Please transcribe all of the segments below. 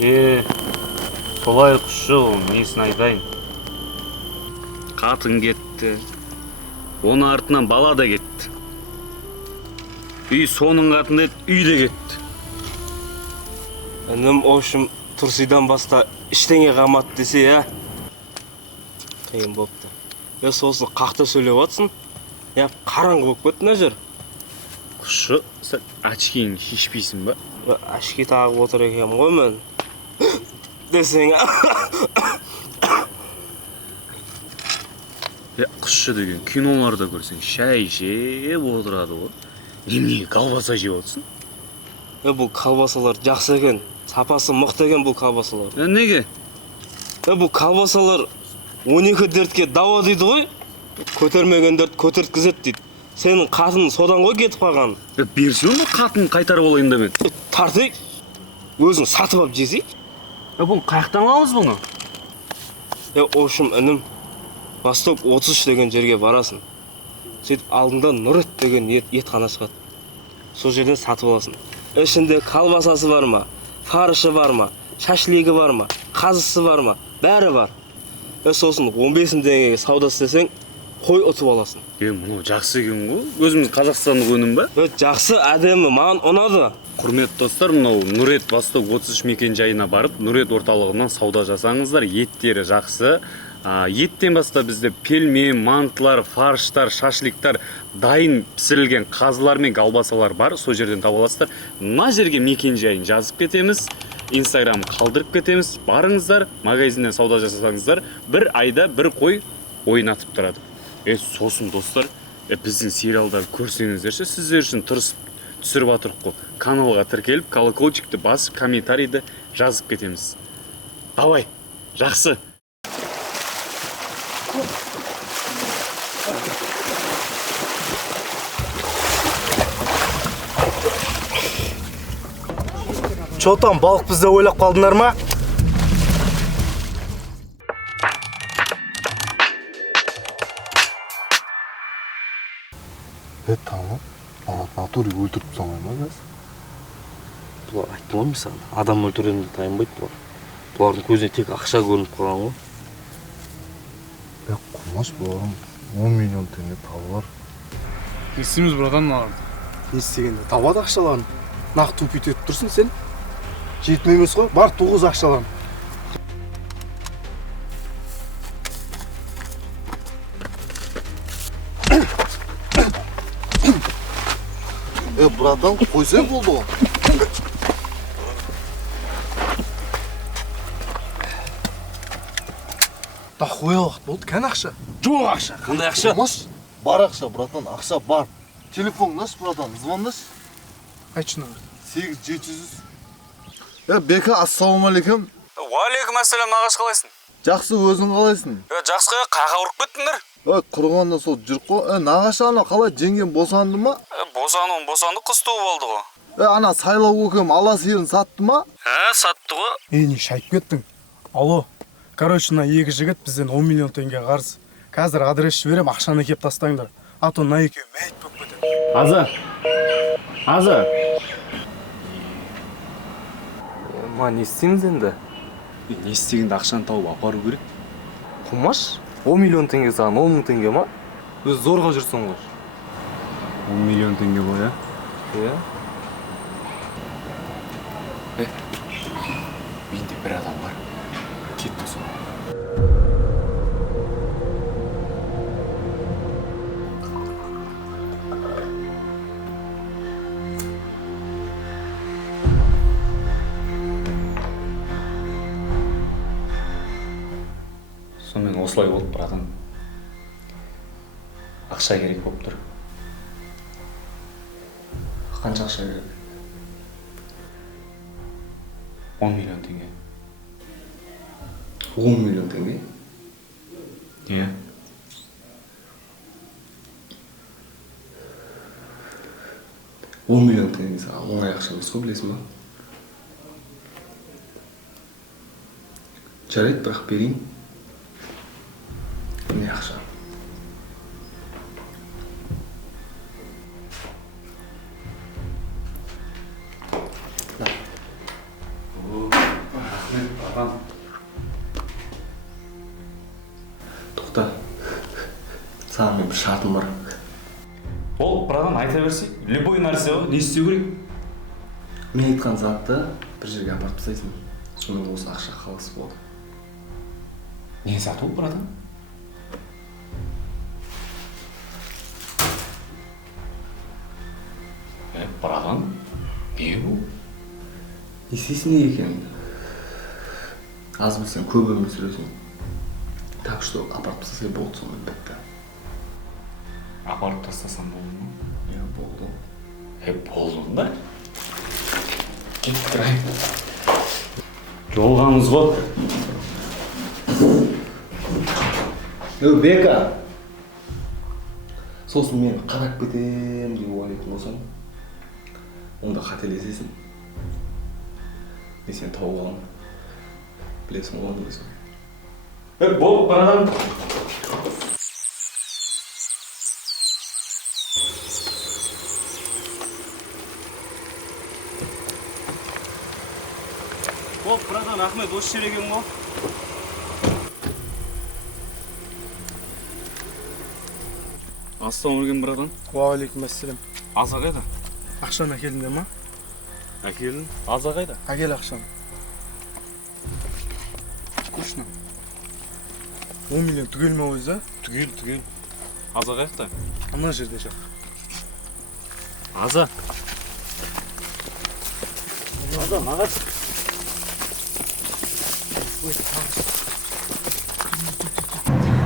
Солай құшы, несін айтайын. Қатын кетті. Оның артынан бала да кетті. Үй соның қатын еді, үй де кетті. Інім ошым Турсидан баста іштеңе қамат десе, я? Қиын бопты. Сосын қақта сөйлеп атсын? Қараңғы болып кетті мына жер. Құшы, сен очкиіңді шешпейсің ба? Очки тағып отыр екен ғой мен. Десең. Құшы деген киноларда көрсең, шай жеп отырады ғой. Немене колбаса жеп отырсың? Бұл колбасалар жақсы екен. Сапасы мықты екен бұл колбасалар. Неге? Бұл колбасалар 12 дертке дауа дейді ғой. Көтермеген дерт көтерткізеді дейді. Сенің қатының содан ғой кетіп қалған. Берсең ғой қатын қайтарып алайын да мен. Тартайық. Өзің сатып алып жесейік. Бұл қаяқтан аламыз бұны? Ошым інім, Восток 33 деген жерге барасың. Сөйтіп алдында Нұрет деген етхана шығады. Сол жерден сатып аласың. Ішінде колбасасы бар ма, фаршы бар ма, шашлигі бар ма, қазысы бар ма, бәрі бар. Сосын 15 теңгеге сауда істесең, қой ұтып аласың. Мұны жақсы екен ғой. Өзіміз қазақстандық өнім ба? Жақсы, әдемі, маған ұнады. Құрметті достар, мынау Нұрет Восток 33 мекен-жайына барып, Нұрет орталығынан сауда жасаңыздар. Еттері жақсы. Еттен баста бізде пельмен, мантылар, фарштар, шашликтар, дайын пісірілген қазылар мен колбасалар бар. Сол жерден таба аласыздар. Мына жерге мекен-жайын жазып кетеміз. Инстаграм қалдырып кетеміз. Барыңыздар, магазиннен сауда жасасаңыздар, бір айда бір қой ойнатып тұрады. Сосын достар, біздің сериалдар көрсеңіздерші, сіздер үшін түсіріп атырық қой. Каналға тіркеліп, колокольчикті басып, комментарийді жазып кетеміз. Давай, жақсы. Чо там, балық бізде ойлап қалдыңдар ма? Тамам, натуре өлтіріп тастамай ма қазір? Бұлар айттым ғой мен саған, адам өлтіремін де таянбайды бұлар. Бұлардың көзіне тек ақша көрініп қалған ғой. Құмаш бұларың 10 миллион теңге табылар. Естіміз бұрадан маған. Не істегенде табады ақшаларын. Нақ тупит өтіп тұрсың сен. Жетім емес қой, бар 9 ақшаларын. Братан, қойсай болды ғой. Да қоя уақыт болды, кән ақша? Жоқ ақша, қандай ақша? Құмаш, бар ақша, братан, ақша бар. Телефон наш, братан, звондаш. Айтшы нөмір. 8700. Бека, ассалаумалейкум. Уалейкум ассалам, нағаш қалайсың? Жақсы, өзің қалайсың? Жақсы, қаға ұрып кеттіңдер? Құрғанда сол жүріп қой. Нағашы ана қалай, жеңген босанды ма? Босанды, қыз туып алды ғой. Ана сайлау көкем ала сиырын сатты ма? Сатты ғой. Не шайып кеттің? Алло, короче, мына екі жігіт бізден 10 миллион теңге қарыз. Қазір адрес жіберем, ақшаны кеп тастаңдар. А то мына екеуі мәйіт болып кетеді. Аза. Не істейміз енді? Не істегенде ақшаны тауып апару керек? Құмаш? 10 миллион теңге саған, 10 мың теңге ма? Өз зорға жүрсің ғой. 10 миллион теңге ғой, Менде бір адам бар. Кетті сол. Сонымен осылай болып братан. Ақша керек болып тұр. Қанша ақша керек? 10 миллион теңге. 10 миллион теңге? Иә. $10 миллион теңге саған оңай ақша емес қой, білесің ба? Жарайды, бірақ берейін. Не ақша? бір шартым бар. Ол братан айта берсе, любой нәрсе ғой, не істеу керек? Мен айтқан затты бір жерге апарып тастайсың. Сонымен осы ақша қалыс болады. Не зат ол, братан? Братан, не бұл? Не істейсің неге екенін? Аз білсең, көп өмір сүресің. Так что апарып тастасай болды, сонымен бітті. Апарып тастасам болды ма? Я болды. Болдың да? Кеттік рай. Жолғамыз ғой. Бека! Сосын мен қарап кетем деп ойлайтын болсаң, онда қателесесің. Мен сені тауып аламын. Білесің оны білесің. Бол, братан. Бол, братан, Ахмет, осы жер екен ғой. Ассалаумағалейкум, братан. Уағалейкум ассалам. Аза қайда? Ақшаны әкелдің ма? Әкелдің. Аза қайда? Әкел ақшаны. Скучно. 10 миллион түгел ме өзі? Түгел. Аза қайда? Ана жерде жақ. Аза. Аза, мағаш.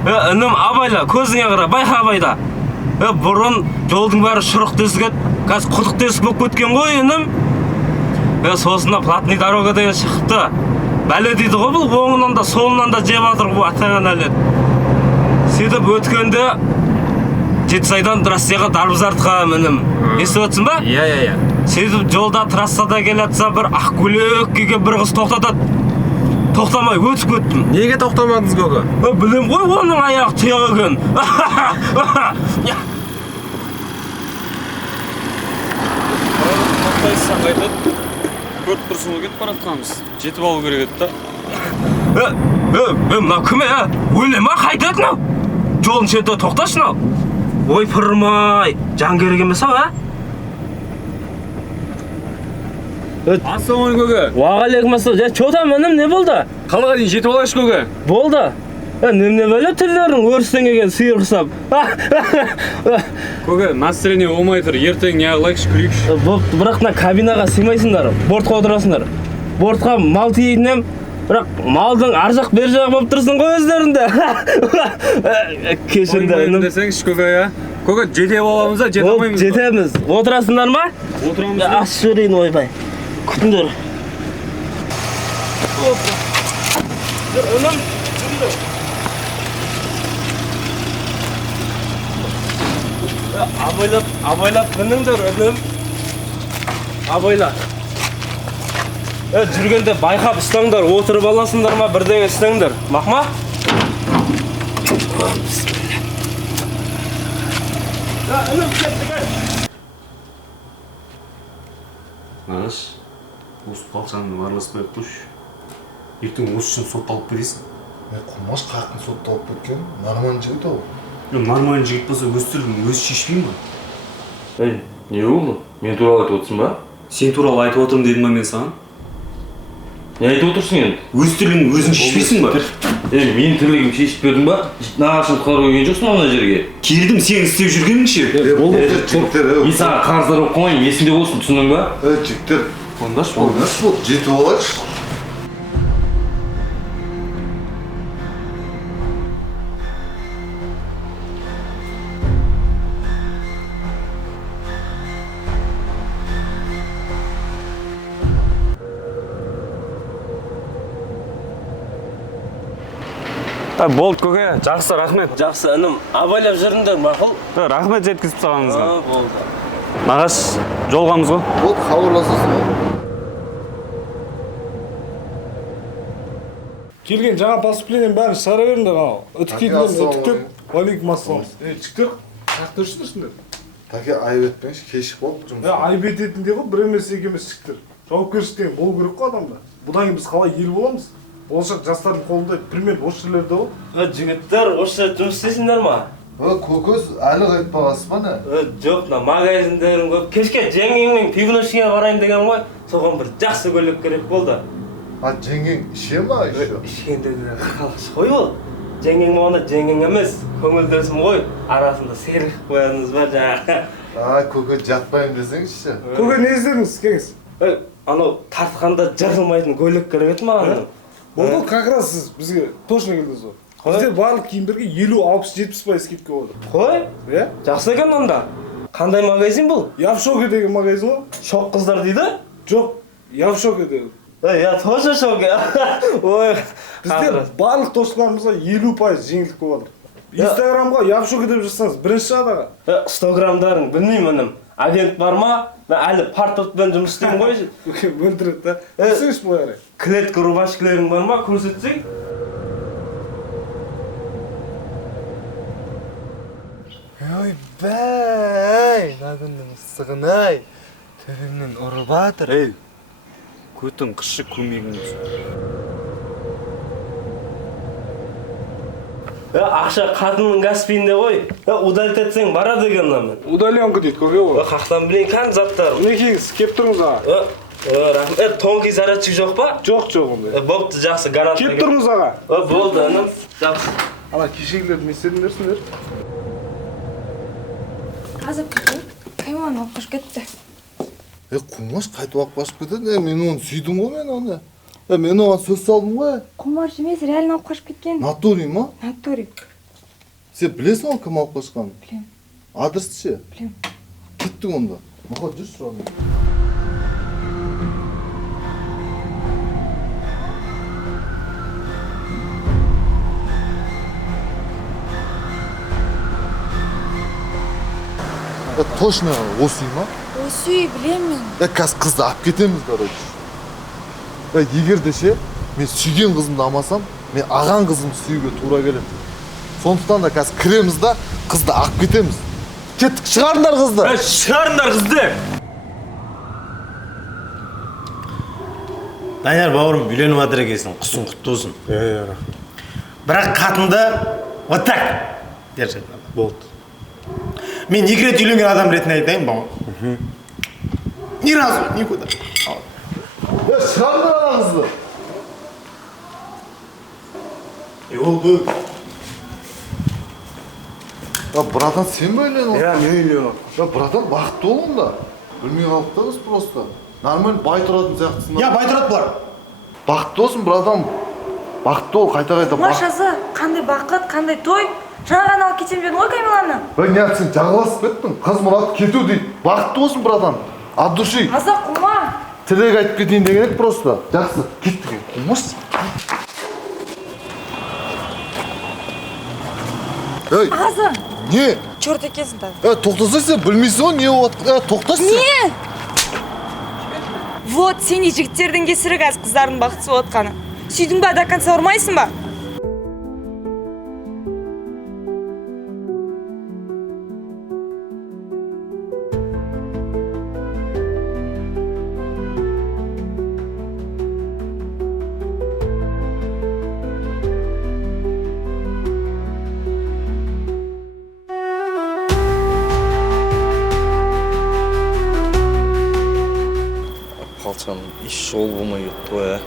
Інім абайла, көзіңе қара, байқа абайда. Бұрын жолдың бәрі шұрық тесік еді, қазір құдық тесік болып кеткен ғой, інім. Сосында платный дорога деген шықты. Бәле дейді ғой бұл, оңынан да солынан да жеп атыр ғой атаған әлет. Сөйтіп өткенде Жетісайдан трассаға дарбыз артқам, інім. Естіп отырсың ба? Иә. Сөйтіп жолда трассада келатса бір ақ көйлек киген бір қыз тоқтатады. Тоқтамай өтіп кеттім. Неге тоқтамадыңыз көке? Білем ғой, оның аяғы тұяқ екен. Тоқтайсың қайтады. Көріп тұрсың ғой, кетіп баратқанбыз. Жетіп алу керек еді да. Мына кім өле ма қайтады мынау? Жолын шетінде тоқташы мынау. Ой пырмай, жан керек емес ау, Ассалаумағалейкум көке. Уағалейкум ассалам. Че там, інім, не болды? Қалаға дейін жетіп алайыншы көке. Болды. Неме бәле түрлерің өрістен келген сиыр құсап. Көке, настроение болмай тұр. Ертең не қылайықшы, күлейікші. Бірақ мына кабинаға сыймайсыңдар, бортқа отырасыңдар. Бортқа мал тиейтін ем, бірақ малдың ар жақ бер жағы болып тұрсың ғой өздерінде. Кешірді Оймайын інім. десеңші көке, я. Көке, жете боламыз да, жете алмаймыз ба? Жетеміз. Отырасыңдар ма? Отырамыз да. Ас жөрейін ойбай. Күтіңдер. Інім, күтіңдер. Абайлап мініңдер, інім. Абайлап. Жүргенде байқап ұстаңдар, отырып аласыңдар ма, бірдеңе істеңдер. Мақма? Інім, кеттік. Нағаш, осы қалшаңды араласпай қойшы. Ертең осы үшін сотталып кетесің. Құмаш қақтың сотталып кеткен, нормальный жігіт ау. Нормальный жігіт болса өз тірлігін өзі шешпейін ба? Не болды? Мен туралы айтып отырсың ба? Сен туралы айтып отырмын дедім ба мен саған? Не айтып отырсың енді? Өз тірлігін өзің шешпейсің ба? Мен тірлігім шешіп бердім ба? Нағашын құтқарып келген жоқсың ана жерге. Келдім, сен істеп жүргенің ше. Жігіттер, Мен саған қарыздар оқып қоймайын, есіңде болсын, түсіндің ба? жігіттер, Қондаш бол, жетіп алайықшы. Болды көке, жақсы, рахмет. Жақсы, інім, абайлап жүріңдер, мақұл? Рахмет жеткізіп сағаныңызға. Болды. Нағаш, жолғамыз ғой. Болды, хабарласасың ғой. Келген жаңа поступлениенің бәрін шығара беріңдер ау. Үтіктеп. Уағалейкум ассалам. Жігіттер, қаяқта жүрсіңдер? Таке айып етпеңші, кешіп болып жұмыс. Айып ететіндей ғой, бір емес екі емес жігіттер. Жауапкершілік болу керек қой адамда. Бұдан кейін біз қалай ел боламыз? Болашақ жастардың қолында пример осы жерлерде ғой. Жігіттер, осы жерде жұмыс істейсіңдер ма? көкөз әлі қайтпағасыз ба не? Жоқ, мына магазиндерің көп. Кешке жеңгеңмен пивношыға барайын деген ғой. Соған бір жақсы көйлек керек болды. Жеңгең іше ма еще? Ішкендегі қалаш қой ол. Жеңгең болғанда жеңгең емес, көңілдесім ғой. Арасында серік қоядыңыз ба жаңағы. Көке жатпайым десеңізші. Көке не іздедіңіз, кеңес? Анау тартқанда жырылмайтын көйлек керек еді маған. Болды, как раз сіз бізге точно келдіңіз ғой. Бізде барлық киімдерге 50-60-70% скидка болды. Қой? Иә? Жақсы екен онда. Қандай магазин бұл? Явшоке деген магазин ғой. Шоқ қыздар дейді? Жоқ, Явшоке деген. Я тоже шоке. Ой. Бізде барлық достарымызға 50% жеңілдік болып жатыр. Инстаграмға Явшоке деп жазсаңыз бірінші шығады аға. 100 граммдарын білмеймін. Агент бар ма? Мен әлі партотпен жұмыс істеймін ғой. Көке бөлдіреді да. Көрсеңіз былай қарай. Клетка рубашкаларың бар ма? Көрсетсең. Ойбай, мына күннің ыстығын-ай. Төбемнен ұрып жатыр. Көтің қышы көмегіңіз. Ақша қатынның каспиінде ғой. Удалить етсең барады екен мен. Удаленка дейді көке ол. Қақтан білейін қан заттар. Мінекейіңіз, кеп тұрыңыз аға. Рахмет, тонкий зарядчик жоқ па? Жоқ ондай. Болыпты, жақсы, гарант. Кеп тұрыңыз аға. Болды, інім. Жақсы. Ана кешегілерді не істедіңдерсіңдер? Азып кетті. Кайман алып қашып кетті. Құмаш қайтып алып қашып кетеді. Мен оны сүйдім ғой мен оны. Мен оған сөз салдым ғой. Құмаш емес, реально алып қашып кеткен. Натури ма? Натури. Сен білесің ол кім алып қашқанын? Білем. Адресті ше? Білем. Кеттік онда. Мақат жүрші сұрадым. Точно осы үй ма? Осы үй білем мен. Қазір қызды алып кетеміз, короче. Егер де ше, мен сүйген қызымды алмасам, мен аған қызымды сүюге тура келем. Сондықтан да қазір кіреміз да, қызды алып кетеміз. Кеттік, шығарыңдар қызды. Шығарыңдар қызды. Данияр бауырым үйленіп жатыр екенсің, құсың құтты болсын. Бірақ қатынды вот так держи. Болды. Мен 2 рет үйленген адам ретінде айтайын бауырым. Ни разу никуда. Шығарыңдар ана қызды. Ол бұл. Братан, сен бе үйленіп? Мен үйленіп. Братан, бақытты болың да. Білмей қалып біз просто. Нормально бай тұратын сияқтысың. Я бай тұрады бұлар. Бақытты болсын, братан. Бақытты бол, қайта-қайта бақытты. Машасы, қандай бақыт, қандай той. Жаңа ғана алып кетем дедің ғой Каймаланы. Не сен жағаласып кеттің? Қыз мұрат кету дейді. Бақытты болсын, братан. От души. Аза құма. Тілек айтып кетейін деген еді просто. Жақсы, кеттік. Құмыс. Аза. Не? Черт екенсің тағы. Тоқтаса сен білмейсің ғой, не болады? Тоқтасын. Не? Вот, сен жігіттердің кесірі қазір қыздардың бақытсыз отқаны. Сүйдің ба, до конца ұрмайсың ба? Қалсам, еш жол болмай кетті ғой,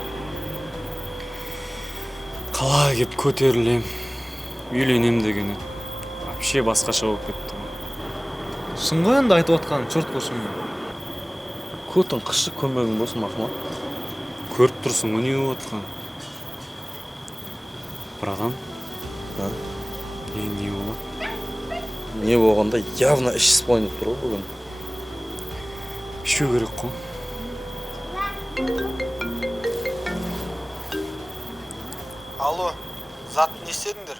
Қалай кеп көтерілем, үйленем деген еді. Вообще басқаша болып кетті. Шын ғой енді айтып отқан, чорт қошым. Көтің қышы көмегің болсын, Махмат. Көріп тұрсың, не болып отқан? Братан? Не болады? Не болғанда явно іш исполнет тұр ғой бүгін. Ішу керек қой. Алло, зат не істедіңдер?